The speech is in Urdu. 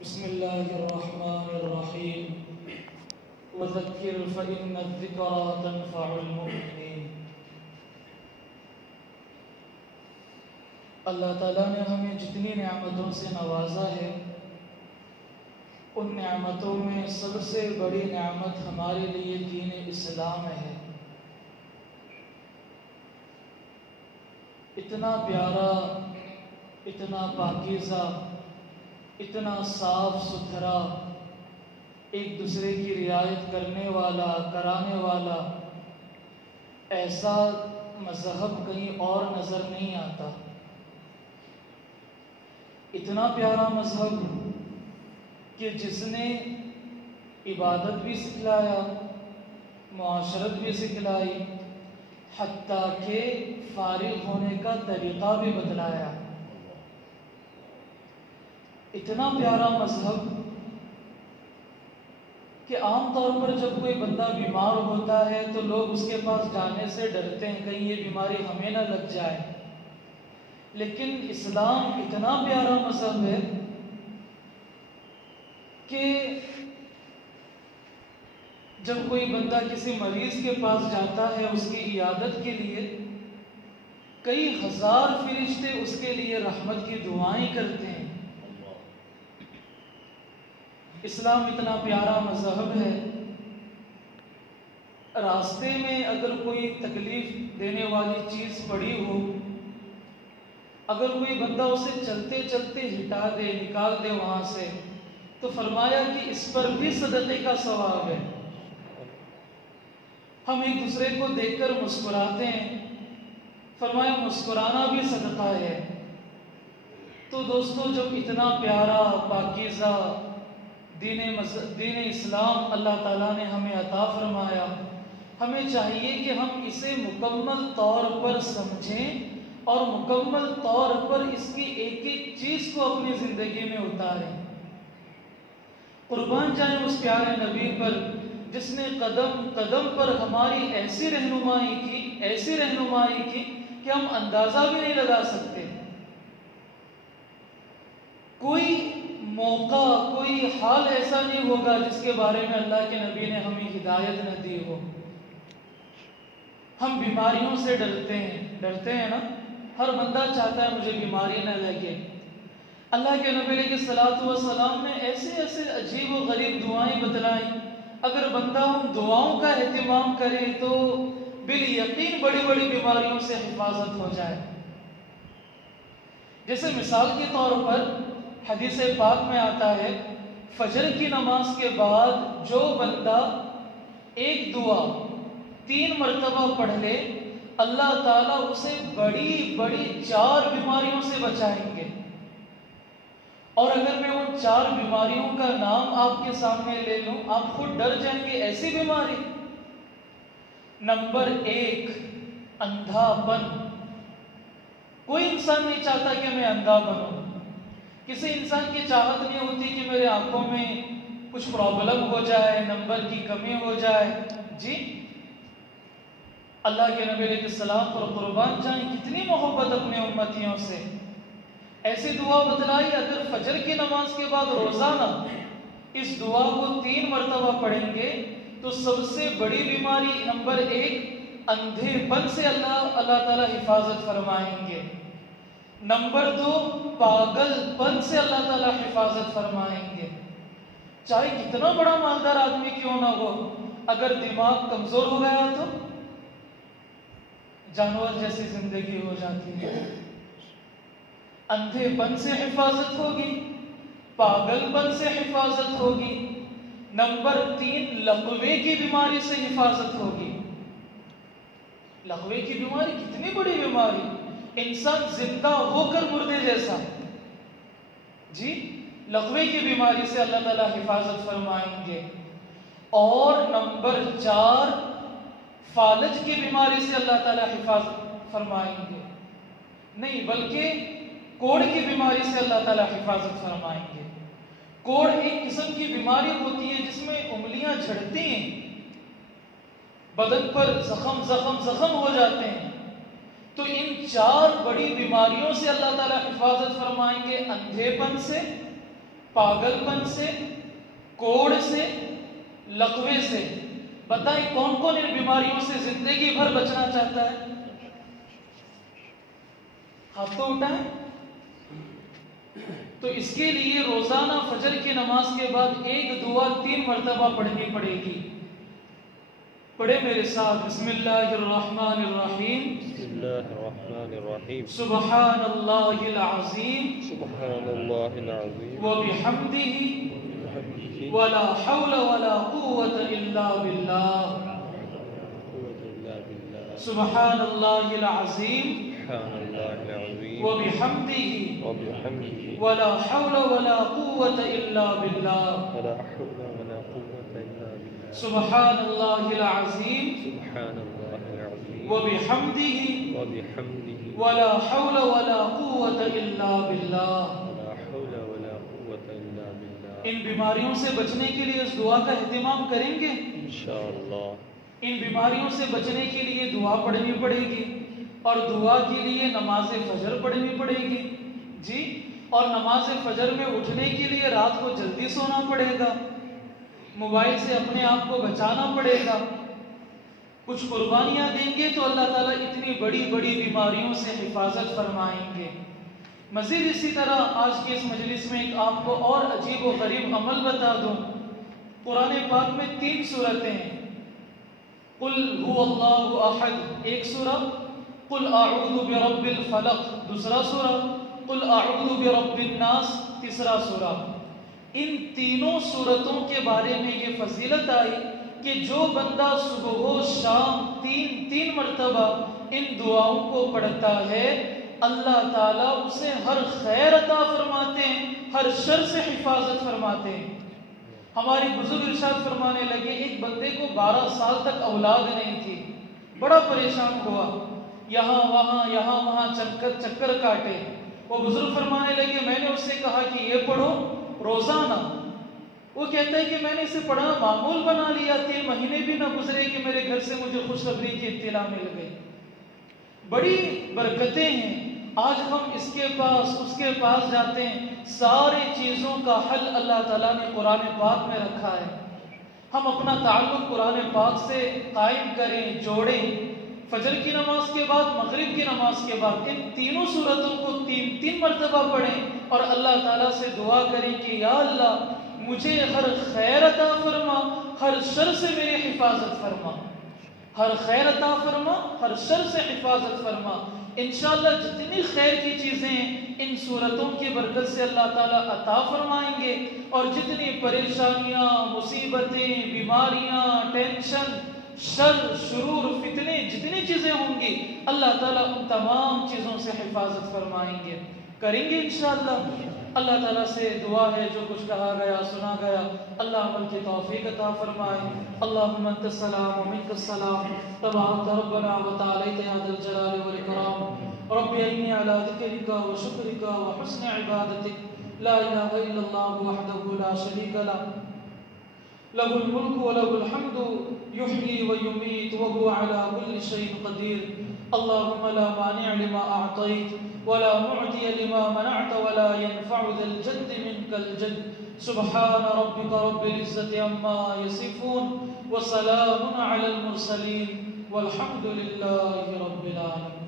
بسم اللہ الرحمن الرحیم وذکر فإن الذکرى تنفع المؤمنین۔ اللہ تعالیٰ نے ہمیں جتنی نعمتوں سے نوازا ہے، ان نعمتوں میں سب سے بڑی نعمت ہمارے لیے دین اسلام ہے۔ اتنا پیارا، اتنا پاکیزہ، اتنا صاف ستھرا، ایک دوسرے کی رعایت کرنے والا، کرانے والا، ایسا مذہب کہیں اور نظر نہیں آتا۔ اتنا پیارا مذہب کہ جس نے عبادت بھی سکھلایا، معاشرت بھی سکھلائی، حتیٰ کہ فارغ ہونے کا طریقہ بھی بتلایا۔ اتنا پیارا مذہب کہ عام طور پر جب کوئی بندہ بیمار ہوتا ہے تو لوگ اس کے پاس جانے سے ڈرتے ہیں، کہیں یہ بیماری ہمیں نہ لگ جائے۔ لیکن اسلام اتنا پیارا مذہب ہے کہ جب کوئی بندہ کسی مریض کے پاس جاتا ہے اس کی عیادت کے لیے، کئی ہزار فرشتے اس کے لیے رحمت کی دعائیں کرتے ہیں۔ اسلام اتنا پیارا مذہب ہے، راستے میں اگر کوئی تکلیف دینے والی چیز پڑی ہو، اگر کوئی بندہ اسے چلتے چلتے ہٹا دے، نکال دے وہاں سے، تو فرمایا کہ اس پر بھی صدقے کا ثواب ہے۔ ہم ایک دوسرے کو دیکھ کر مسکراتے ہیں، فرمایا مسکرانا بھی صدقہ ہے۔ تو دوستو، جب اتنا پیارا، پاکیزہ دین اسلام اللہ تعالیٰ نے ہمیں عطا فرمایا، ہمیں چاہیے کہ ہم اسے مکمل طور پر سمجھیں اور مکمل طور پر اس کی ایک ایک چیز کو اپنی زندگی میں اتاریں۔ قربان جائیں اس پیارے نبی پر جس نے قدم قدم پر ہماری ایسی رہنمائی کی کہ ہم اندازہ بھی نہیں لگا سکتے۔ کوئی موقع، کوئی حال ایسا نہیں ہوگا جس کے بارے میں اللہ کے نبی نے ہمیں ہدایت نہ دی ہو۔ ہم بیماریوں سے ڈرتے ہیں نا، ہر بندہ چاہتا ہے مجھے بیماری نہ لگے۔ اللہ کے نبی علیہ الصلوۃ والسلام نے ایسے عجیب و غریب دعائیں بتلائیں، اگر بندہ ان دعاؤں کا اہتمام کرے تو بالیقین بڑی بڑی بیماریوں سے حفاظت ہو جائے۔ جیسے مثال کے طور پر حدیث پاک میں آتا ہے، فجر کی نماز کے بعد جو بندہ ایک دعا 3 مرتبہ پڑھ لے، اللہ تعالیٰ اسے بڑی بڑی 4 بیماریوں سے بچائیں گے۔ اور اگر میں ان 4 بیماریوں کا نام آپ کے سامنے لے لوں، آپ خود ڈر جائیں گے، ایسی بیماری۔ نمبر 1، اندھا پن۔ کوئی انسان نہیں چاہتا کہ میں اندھا بنوں۔ کسی انسان کی چاہت نہیں ہوتی کہ میرے آنکھوں میں کچھ پرابلم ہو جائے، نمبر کی کمی ہو جائے۔ جی، اللہ کے نبی علیہ السلام پر قربان جائیں، کتنی محبت اپنے امتیوں سے۔ ایسی دعا بتلائی، اگر فجر کی نماز کے بعد روزانہ اس دعا کو 3 مرتبہ پڑھیں گے تو سب سے بڑی بیماری نمبر 1 اندھے پن سے اللہ تعالیٰ حفاظت فرمائیں گے۔ نمبر 2 پاگل پن سے اللہ تعالیٰ حفاظت فرمائیں گے۔ چاہے کتنا بڑا مالدار آدمی کیوں نہ ہو، اگر دماغ کمزور ہو گیا تو جانور جیسی زندگی ہو جاتی ہے۔ اندھے پن سے حفاظت ہوگی، پاگل پن سے حفاظت ہوگی۔ نمبر 3 لقوے کی بیماری سے حفاظت ہوگی۔ لقوے کی بیماری کتنی بڑی بیماری، انسان زندہ ہو کر مردے جیسا۔ جی، لقوے کی بیماری سے اللہ تعالیٰ حفاظت فرمائیں گے۔ اور نمبر 4 فالج کی بیماری سے اللہ تعالیٰ حفاظت فرمائیں گے، نہیں بلکہ کوڑ کی بیماری سے اللہ تعالیٰ حفاظت فرمائیں گے۔ کوڑ ایک قسم کی بیماری ہوتی ہے جس میں انگلیاں جھڑتی ہیں، بدن پر زخم ہو جاتے ہیں۔ تو ان 4 بڑی بیماریوں سے اللہ تعالیٰ حفاظت فرمائیں گے، اندھے پن سے، پاگل پن سے، کوڑ سے، لقوے سے. بتائیں کون کون ان بیماریوں سے زندگی بھر بچنا چاہتا ہے؟ ہاتھ تو اٹھائیں. تو اس کے لیے روزانہ فجر کی نماز کے بعد ایک دعا 3 مرتبہ پڑھنی پڑے گی. پڑھے میرے ساتھ. بسم اللہ الرحمن الرحیم. بسم اللہ الرحمن الرحیم. سبحان اللہ العظیم سبحان اللہ العظیم وبحمدہ وبحمدہ ولا حول ولا قوة الا باللہ. قوة الا باللہ. سبحان اللہ العظیم سبحان اللہ العظیم وبحمدہ وبحمدہ ولا حول ولا قوة الا باللہ. ولا حول ولا قوة الا باللہ. سبحان اللہ العظیم سبحان اللہ العظیم وبحمدہ وبحمدہ ولا حول ولا قوة الا باللہ. ولا حول ولا قوة الا باللہ. ان بیماریوں سے بچنے کے لیے اس دعا کا اہتمام کریں گے. انشاءاللہ. ان بیماریوں سے بچنے کے لیے دعا پڑھنی پڑے گی، اور دعا کے لیے نماز فجر پڑھنی پڑے گی. جی، اور نماز فجر میں اٹھنے کے لیے رات کو جلدی سونا پڑے گا. موبائل سے اپنے آپ کو بچانا پڑے گا. کچھ قربانیاں دیں گے تو اللہ تعالیٰ اتنی بڑی بڑی بیماریوں سے حفاظت فرمائیں گے. مزید اسی طرح آج کی اس مجلس میں ایک آپ کو اور عجیب و غریب عمل بتا دوں. قرآن پاک میں 3 سورتیں ہیں. قل هو اللہ احد ایک سورہ، قل اعوذ برب الفلق دوسرا سورہ، قل اعوذ برب الناس تیسرا سورہ. ان تینوں سورتوں کے بارے میں یہ فضیلت آئی کہ جو بندہ صبح و شام 3 مرتبہ ان دعاؤں کو پڑھتا ہے، اللہ تعالیٰ اسے ہر خیر عطا فرماتے ہیں، ہر شر سے حفاظت فرماتے ہیں. ہماری بزرگ ارشاد فرمانے لگے ایک بندے کو 12 سال تک اولاد نہیں تھی، بڑا پریشان ہوا، یہاں وہاں چکر کاٹے. وہ بزرگ فرمانے لگے میں نے اس سے کہا کہ یہ پڑھو روزانہ. وہ کہتا ہے کہ میں نے اسے پڑھنا معمول بنا لیا، 3 مہینے بھی نہ گزرے کہ میرے گھر سے مجھے خوشخبری کی اطلاع مل گئی. بڑی برکتیں ہیں. آج ہم اس کے پاس جاتے ہیں، سارے چیزوں کا حل اللہ تعالیٰ نے قرآن پاک میں رکھا ہے. ہم اپنا تعلق قرآن پاک سے قائم کریں، جوڑیں. فجر کی نماز کے بعد، مغرب کی نماز کے بعد ان تینوں صورتوں کو 3 مرتبہ پڑھیں اور اللہ تعالیٰ سے دعا کریں کہ یا اللہ مجھے ہر خیر عطا فرما، ہر شر سے میری حفاظت فرما. ہر خیر عطا فرما، ہر شر سے حفاظت فرما. انشاءاللہ جتنی خیر کی چیزیں ان صورتوں کی برکت سے اللہ تعالیٰ عطا فرمائیں گے، اور جتنی پریشانیاں، مصیبتیں، بیماریاں، ٹینشن، شر، شرور، فتنے، جتنی چیزیں ہوں گی اللہ تعالیٰ ان تمام چیزوں سے حفاظت فرمائیں گے. کریں گے انشاءاللہ. اللہ تعالیٰ سے دعا ہے جو کچھ کہا گیا، سنا گیا، اللہ عمل کی توفیق عطا فرمائے. اللہم انت السلام و منک السلام، تبارک ربنا و تعالیت یا ذا الجلال والاکرام. رب انی علی ذکرک و شکرک و حسن عبادتک، لا الہ الا اللہ وحدہ لا شریک لہ، له الملك وله الحمد يحيي ويميت وهو على كل شيء قدير. اللهم لا مانع لما أعطيت ولا معطي لما منعت ولا ينفع ذا الجد منك الجد. سبحان ربك رب العزة عما يصفون وسلام على المرسلين والحمد لله رب العالمين.